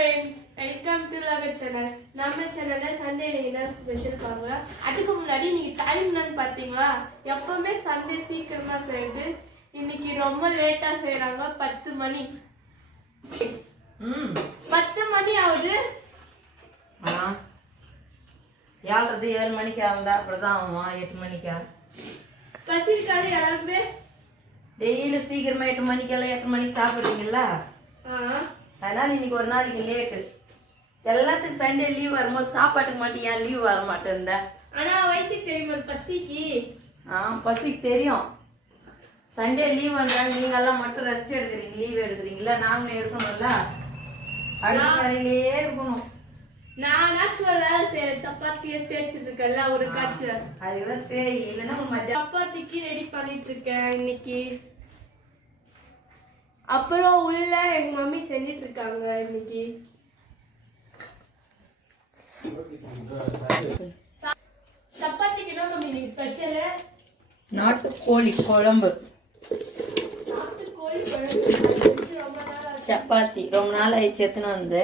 Welcome to lower channel. நம்ம சேனல்ல Sunday என்ன ஸ்பெஷல் பாருங்க. அதுக்கு முன்னாடி நீங்க டைம் என்னன்னு பாத்தீங்களா? எப்பவுமே சண்டே சீக்கிரமா செய்யுது. இன்னைக்கு ரொம்ப லேட்டா செய்யறாங்க. 10 மணி 10 மணி ஆகுது. யாழ்றது 7 மணிக்கு ஆகுதா? அப்படிதான் ஆகுமா? 8 மணிக்கா? பசிக்காது யாருமே. டெய்லி சீக்கிரமா 8 மணிக்கெல்லாம் 8 மணிக்கு சாப்பிடுறீங்களா? அதனால இன்னைக்கு ஒரு நாளைக்கு லேட்டு. எல்லாத்துக்கும் சண்டே லீவ் வரும்போது சாப்பாட்டுக்கு மட்டும் ஏன் லீவ் வர மாட்டேன்? ஆனா வயிற்றுக்கு தெரியுமா பசிக்கு? பசிக்கு தெரியும். சண்டே லீவ் வந்தாங்க, நீங்கெல்லாம் மட்டும் ரெஸ்ட் எடுக்கிறீங்க, லீவ் எடுக்கிறீங்களா? நாங்களும் எடுக்கணும்ல, அடுத்த வரையிலே இருக்கணும். நானாச்சும் வேலை செய்யறேன். சப்பாத்தியை தேய்ச்சிட்டு இருக்கேன்ல ஒரு காய்ச்சல், அதுதான் சரி. இல்லைன்னா மத்தியானம் சப்பாத்திக்கு ரெடி பண்ணிட்டு இருக்கேன் இன்னைக்கு. அப்புறம் உள்ள எங்க மம்மி செஞ்சிட்டு இருக்காங்க இன்னைக்கு. சப்பாத்திக்கு என்ன மம்மி இன்னைக்கு ஸ்பெஷல்? நாட்டுக்கோழி குழம்பு. சப்பாத்தி ரொம்ப நாள் ஆயிடுச்சு எத்தனை வந்து,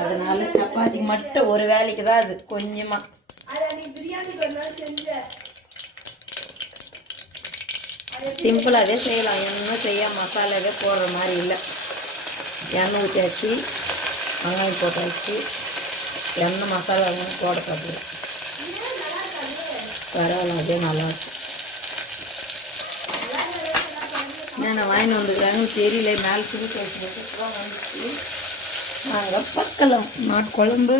அதனால சப்பாத்திக்கு மட்டும் ஒரு வேலைக்கு தான் அது கொஞ்சமா. சிம்பிளாகவே செய்யலாம், எண்ணெய் செய்ய மசாலாவே போடுற மாதிரி இல்லை. எண்ணெய் ஊற்றியாச்சு, வெங்காயம் போட்டாச்சு, எண்ணெய் மசாலா போட பார்த்துருவோம். பரவாயில்ல, அதே நல்லாயிருக்கும். நான் வாங்கிட்டு வந்துக்கிறாங்கன்னு தெரியல, மேலே சுடு பேசுகிறதுக்கு வந்துச்சு. நாங்கள் பக்கலாம் நாட்டு குழம்பு.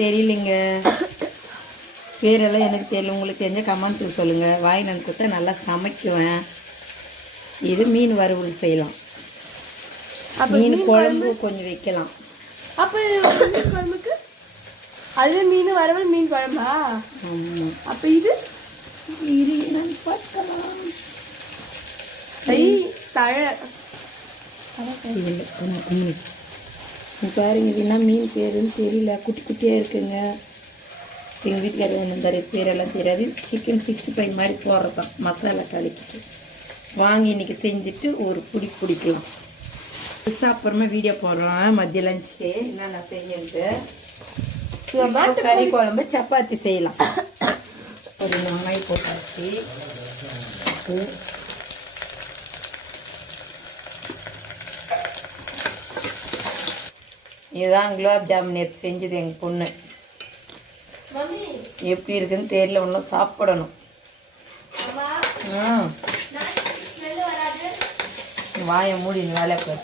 தெரியலைங்க, பேரெல்லாம் எனக்கு தெரியல. உங்களுக்கு தெரிஞ்ச கமெண்ட்ஸுக்கு சொல்லுங்கள். வாங்கிட்டு வந்து கொடுத்தா நல்லா சமைக்குவேன். இது மீன் வறுவல் செய்யலாம், மீன் குழம்பு கொஞ்சம் வைக்கலாம். அப்போ குழம்புக்கு அது மீன் வறுவல், மீன் குழம்பா? ஆமாம். அப்போ இது என்னன்னு பார்க்கலாம். பாருங்க, இது என்ன மீன் பேருன்னு தெரியல, குட்டி குட்டியாக இருக்குங்க. எங்கள் வீட்டுக்காரர் ஒன்று நிறைய பேரெல்லாம் தெரியாது. சிக்கன் 65 மாதிரி போடுறதான், மசாலா கலக்கிட்டு வாங்கி இன்றைக்கி செஞ்சுட்டு ஒரு பிடிக்கலாம். அப்புறமா வீடியோ போடுறோம். மதிய லஞ்சு என்னென்ன செஞ்சுட்டு கறி குழம்பு சப்பாத்தி செய்யலாம். ஒரு வெங்காயம் போட்டாச்சு. இதுதான் குலாப் ஜாமுன் நேற்று செஞ்சது எங்கள் பொண்ணு. எப்படி இருக்குன்னு தெரியல, ஒன்றும் சாப்பிடணும். வாயை மூடி வேலை போய்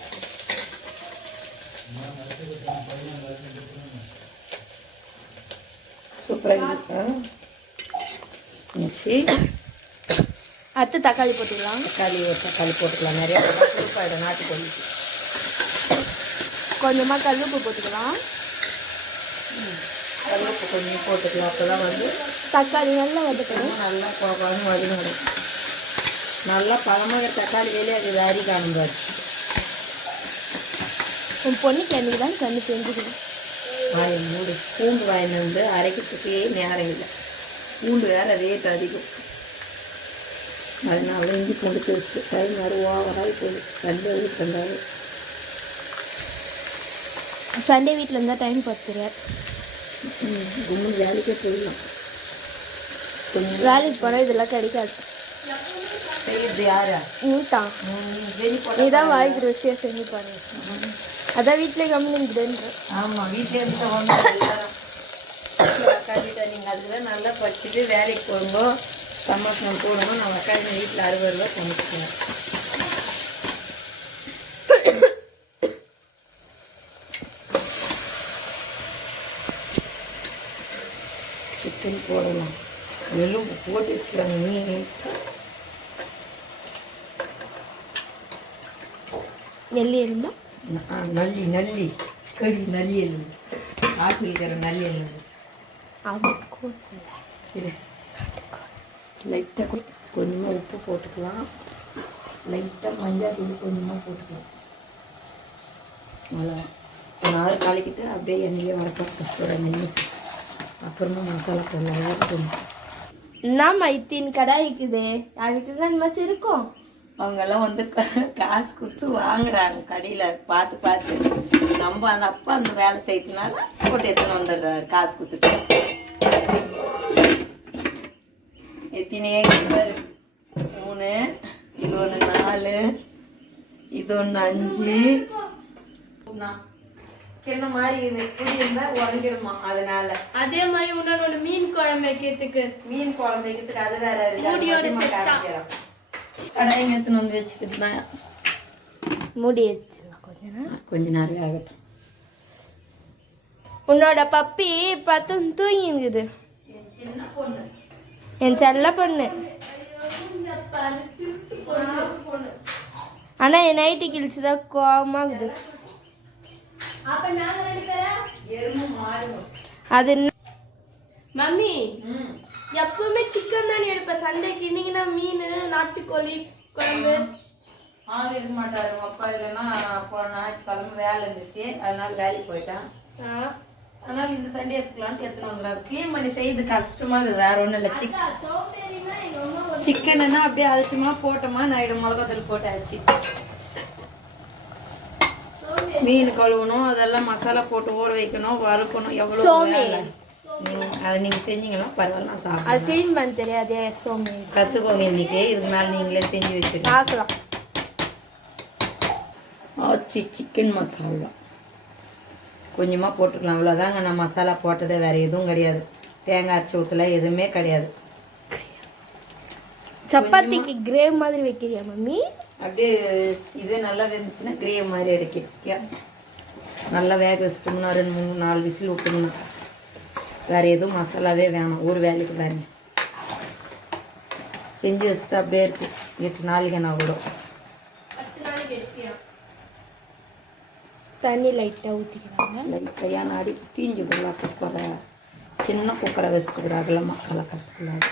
சூப்பராக இருந்துச்சு. அடுத்து தக்காளி போட்டுக்கலாம். தக்காளி போட்டுக்கலாம், நிறையா சூப்பாயிடும் நாட்டுக்கோழி. கொஞ்சமாக கல்லுப்பு போட்டுக்கலாம். கல்லுப்பு கொஞ்சம் போட்டுக்கலாம், அப்போ தான் வந்து தக்காளி நல்லா வதக்கணும். நல்லா குழம்பு வதங்கணும். நல்லா பழமாக தக்காளி வேலையே அது அரி காணும்பாரு. உன் பொண்ணுக்கு என்னைக்கு தான் கண்ணு தெரிஞ்சுக்கணும். வாயை மூடு. பூண்டு வாயின்னு வந்து அரைக்கிறதுக்கே நேரம் இல்லை. பூண்டு வேறு ரேட் அதிகம், அதனால இஞ்சி பூண்டு பேஸ்ட்டு டைம் வேறு ஓவராக போகுது. சண்டே வீட்டில் இருந்தால் டைம் பார்த்துருவேன். இன்னும் வேலைக்கே போயிடலாம். கொஞ்சம் வேலைக்கு போனால் இதெல்லாம் கிடைக்காது. செய்யுது யாரா? நீதான், நீதான் வாய்க்கு ருசியாக செஞ்சு பாருங்க. அதான் வீட்டிலே கம்மிங்குதுன்ற. ஆமாம், வீட்டிலே இருந்து ஒன்று அக்காடிட்ட நீங்கள் அதுக்கு தான் நல்லா படிச்சுட்டு வேலைக்கு போகும்போ சந்தோஷம் போடணும். நம்ம அக்காடி வீட்டில் 60 ரூபா சமைச்சுக்கணும். சிக்கன் போடலாம், எலும்பு போட்டு வச்சுக்கிறாங்க. மீன் நெல்லி எலும்பா? நல்லி கறி, நல்லி எலும்பு, ஆப்பிள் இருக்கிற நல்லி எலும்பு. லைட்டாக கொஞ்சமாக உப்பு போட்டுக்கலாம், லைட்டாக மஞ்சள் தூள் கொஞ்சமாக போட்டுக்கலாம். அவ்வளோ ஒரு 6 காலிக்கிட்டு அப்படியே எண்ணெயே வளர்க்கலாம். அப்புறமா மசாலா போடலாம். என்னம்மா இத்தின் கடை இருக்குது, யாருக்கு தான் இந்த மாதிரி இருக்கும்? அவங்கெல்லாம் வந்து காசு கொடுத்து வாங்குறாங்க கடையில் பார்த்து பார்த்து. நம்ம அந்த அப்பா அந்த வேலை செய்யறதுனால போட்டு எடுத்துன்னு வந்துடுறாரு காசு கொடுத்துட்டு. எத்தினே பாரு, 3, இது 1 4, இது 1 5. என்ன மாதிரி இது இப்படி இருந்தா உடஞ்சிடுமா, அதனால அதே மாதிரி இன்னொன்று மீன் குழம்பு வைக்கிறதுக்கு அது வேற இருக்கு. கடாய் எடுத்துன்னு வந்து வச்சுக்கிட்டு தான் மூடி கொஞ்ச நேரம் ஆகட்டும். உன்னோட பப்பி பார்த்து தூங்கிங்குது. சின்ன பொண்ணு, என் செல்ல பொண்ணு. ஆனா என் நைட்டு கிழிச்சுதான் கோவமாகுது. அது மம்மி எப்பவுமே சிக்கன் தான் எடுப்பேன் சண்டைக்கு. இன்னைக்குன்னா மீன், நாட்டுக்கோழி குழம்பு. ஆள் இருக்க மாட்டாரு அப்பா. இல்லைன்னா அப்போ ஞாயிற்றுக்கிழமை வேலை இருந்துச்சு, அதனால வேலைக்கு போயிட்டான். அதனால இந்த சண்டே எடுத்துக்கலான்ட்டு எடுத்துன்னு வந்துடுறாரு. க்ளீன் பண்ணி செய்யுது கஷ்டமா இருக்குது, வேற ஒன்றும் இல்லை. சிக்கனுன்னா அப்படியே அழைச்சோமா போட்டோமா நைடு மிளகாத்தூள் போட்டாச்சு. மீன் கழுவணும், அதெல்லாம் மசாலா போட்டு ஊற வைக்கணும், வறுக்கணும், எவ்வளோ வேலை. அதை நீங்கள் செஞ்சீங்கன்னா பரவாயில்ல, நான் சாப்பிடுவேன். அது க்ளீன் பண்ண தெரியாதே சோம்பேறி. கற்றுக்கோங்க இன்னைக்கு, இதுக்கு மேலே நீங்களே செஞ்சு வச்சுருக்கோம். பார்க்கலாம். ஆச்சி சிக்கன் மசாலா கொஞ்சமாக போட்டுக்கலாம், அவ்வளோதாங்க. நான் மசாலா போட்டதே, வேறு எதுவும் கிடையாது. தேங்காய் அரைச்சி ஊற்றல, எதுவுமே கிடையாது. சப்பாத்திக்கு கிரேவ் மாதிரி வைக்கிறியா மம்மி? அப்படியே இதுவே நல்லா வெந்துச்சுன்னா கிரேவ் மாதிரி அடிக்க நல்லா வேக வச்சுட்டோம்னா 2 3 4 விசில் விட்டோம்னா வேறு எதுவும் மசாலாவே வேணாம். ஒரு வேலைக்கு பாருங்க செஞ்சு வச்சுட்டு அப்படியே இருக்கு. 8 நாளைக்கு நான் கூட தண்ணி லைட்டாக ஊற்றிக்கிறாங்க. லைட்டாக நாடி தீஞ்சு விடலாம். குக்கரை சின்ன குக்கரை வச்சுட்டு அதில் மசாலா கற்றுக்கலாம்.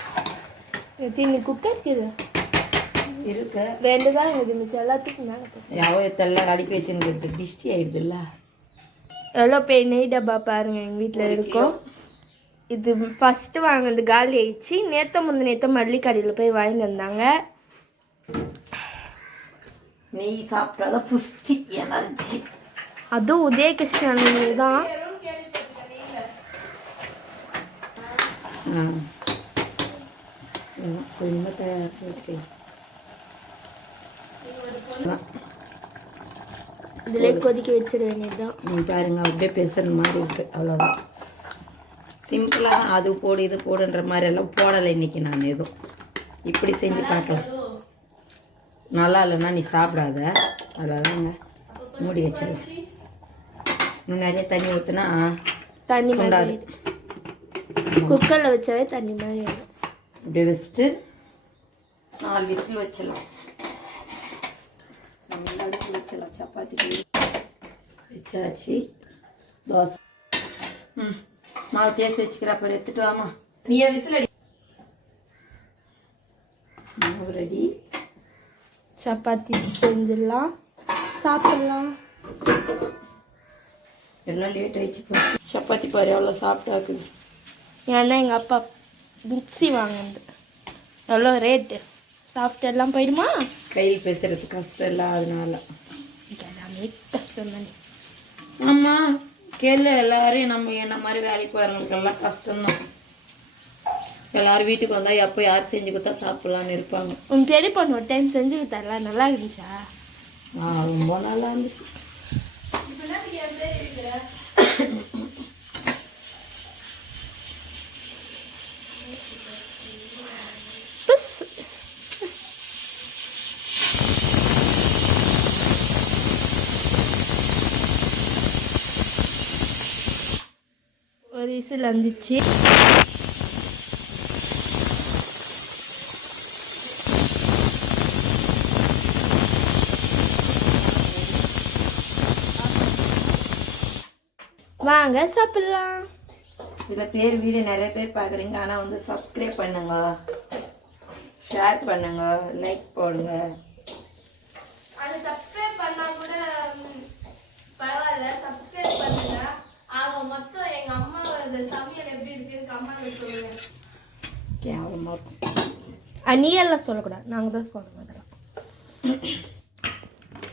தீனி குக்கர் இருக்கு 2 தான் இருந்துச்சு, எல்லாத்துக்கும் மேலே எல்லாம் அடிக்க வச்சுன்னு திஷ்டி ஆயிடுதுல்ல. எவ்வளோ பெரிய டப்பா பாருங்க எங்கள் வீட்டில் இருக்கும். இது ஃபஸ்ட்டு வாங்கினது காலி ஆயிடுச்சு. நேற்று மல்லி கடையில் போய் வாங்கிட்டு வந்தாங்க. நெய் சாப்பிட்டாத புஷ்டி எனர்ஜி. அதுவும் உதயகிருஷ்ணன் தான். இதிலே கொதிக்க வச்சிட வேண்டியதுதான். பாருங்க அப்படியே பேசுற மாதிரி இருக்கு, அவ்வளோதான். சிம்பிளாக தான். அது போடு இது போடுன்ற மாதிரி எல்லாம் போடலை இன்னைக்கு. நான் எதுவும் இப்படி செஞ்சு பார்க்கலாம். நல்லா இல்லைன்னா நீ சாப்பிடாத, அவ்வளோதாங்க. மூடி வச்சிடலாம். இன்னும் நிறைய தண்ணி ஊற்றுனா தண்ணி சுண்டாது. குக்கரில் வச்சாவே தண்ணி மாதிரி ஆகும். அப்படியே வச்சுட்டு 4 விசில் வச்சிடலாம். அடுப்பு வச்சிடலாம். சப்பாத்தி வச்சாச்சு. தோசை மாவு தேய்ச்சி வச்சுக்கிற அப்புறம் எடுத்துட்டு வாமா. நீயே விசில் அடி. மாவு ரெடி. சப்பாத்தி செஞ்சிடலாம், சாப்பிடலாம். எல்லாம் லேட் ஆயிடுச்சு. சப்பாத்தி பாரு எவ்வளோ சாப்பிட்டாக்குது. ஏன்னா எங்கள் அப்பா மிக்ஸி வாங்கினது எவ்வளோ ரேட்டு. சாப்பிட்டு எல்லாம் போயிடுமா? கையில் பேசுறது கஷ்டம் இல்லை, அதனால எல்லாமே கஷ்டம் தானே. ஆமாம் கேள்வி. எல்லாரும் நம்ம என்ன மாதிரி வேலைக்கு வரவங்களுக்கெல்லாம் கஷ்டம்தான். எல்லாரும் வீட்டுக்கு வந்தால் எப்போ யார் செஞ்சு கொடுத்தா சாப்பிட்லான்னு இருப்பாங்க. உன் பெரிய பொண்ணு ஒரு டைம் செஞ்சு கொடுத்தால, நல்லா இருந்துச்சா? ரொம்ப நல்லா இருந்துச்சு. ஒரு விசில் வந்துச்சு. வாங்க சாப்பிடலாம். சில பேர் வீடியோ நிறைய பேர் பார்க்குறீங்க, ஆனால் வந்து சப்ஸ்கிரைப் பண்ணுங்க, ஷேர் பண்ணுங்க, லைக் போடுங்க. அது சப்ஸ்கிரைப் பண்ணா கூட பரவாயில்ல, சப்ஸ்கிரைப் பண்ணுங்க. ஆக மொத்தம் எங்க அம்மாவோட சமையல் எப்படி இருக்குன்னு கமெண்ட்ல சொல்லுங்க. கேவலமா இருக்கும். நீ எல்லாம் சொல்லக்கூடாது, நாங்கள் தான் சொல்ல மாட்டோம்.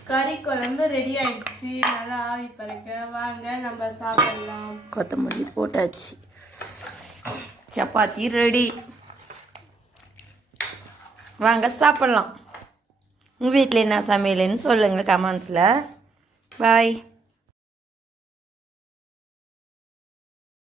கறி குழம்பு ரெடி ஆயிடுச்சு, நல்லா ஆவி பறக்க. வாங்க நம்ம சாப்பிடலாம். கொத்தமல்லி போட்டாச்சு, சப்பாத்தி ரெடி. வாங்க சாப்பிட்லாம். உங்கள் வீட்டில் என்ன சமையல்னு சொல்லுங்கள் கமெண்ட்ஸில். பாய்.